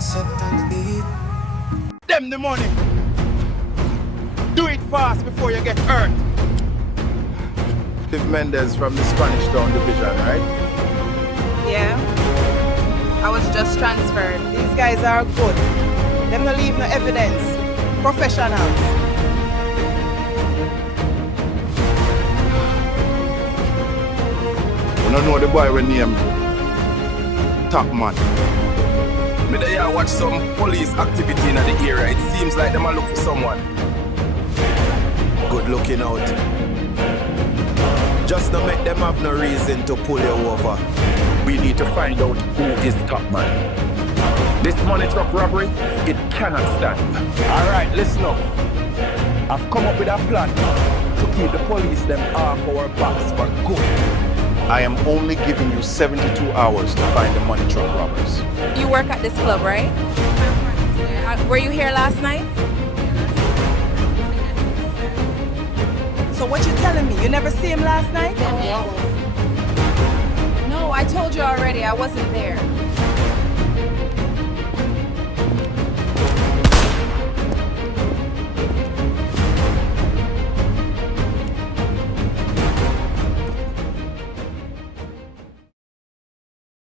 concept and beat. Them the money. Do it fast before you get hurt. Steve Mendes from the Spanish Town Division, right? Yeah. I was just transferred. These guys are good. Them no leave no evidence. Professionals. We don't know the boy we name Top Man. Me there watch some police activity in the area. It seems like them a look for someone. Good looking out. Just to make them have no reason to pull you over. We need to find out who is Top Man. This money truck robbery, it cannot stand. Alright, listen up. I've come up with a plan to keep the police them off our backs for good. I am only giving you 72 hours to find the money truck robbers. You work at this club, right? Were you here last night? So what you telling me? You never see him last night? No, I told you already. I wasn't there.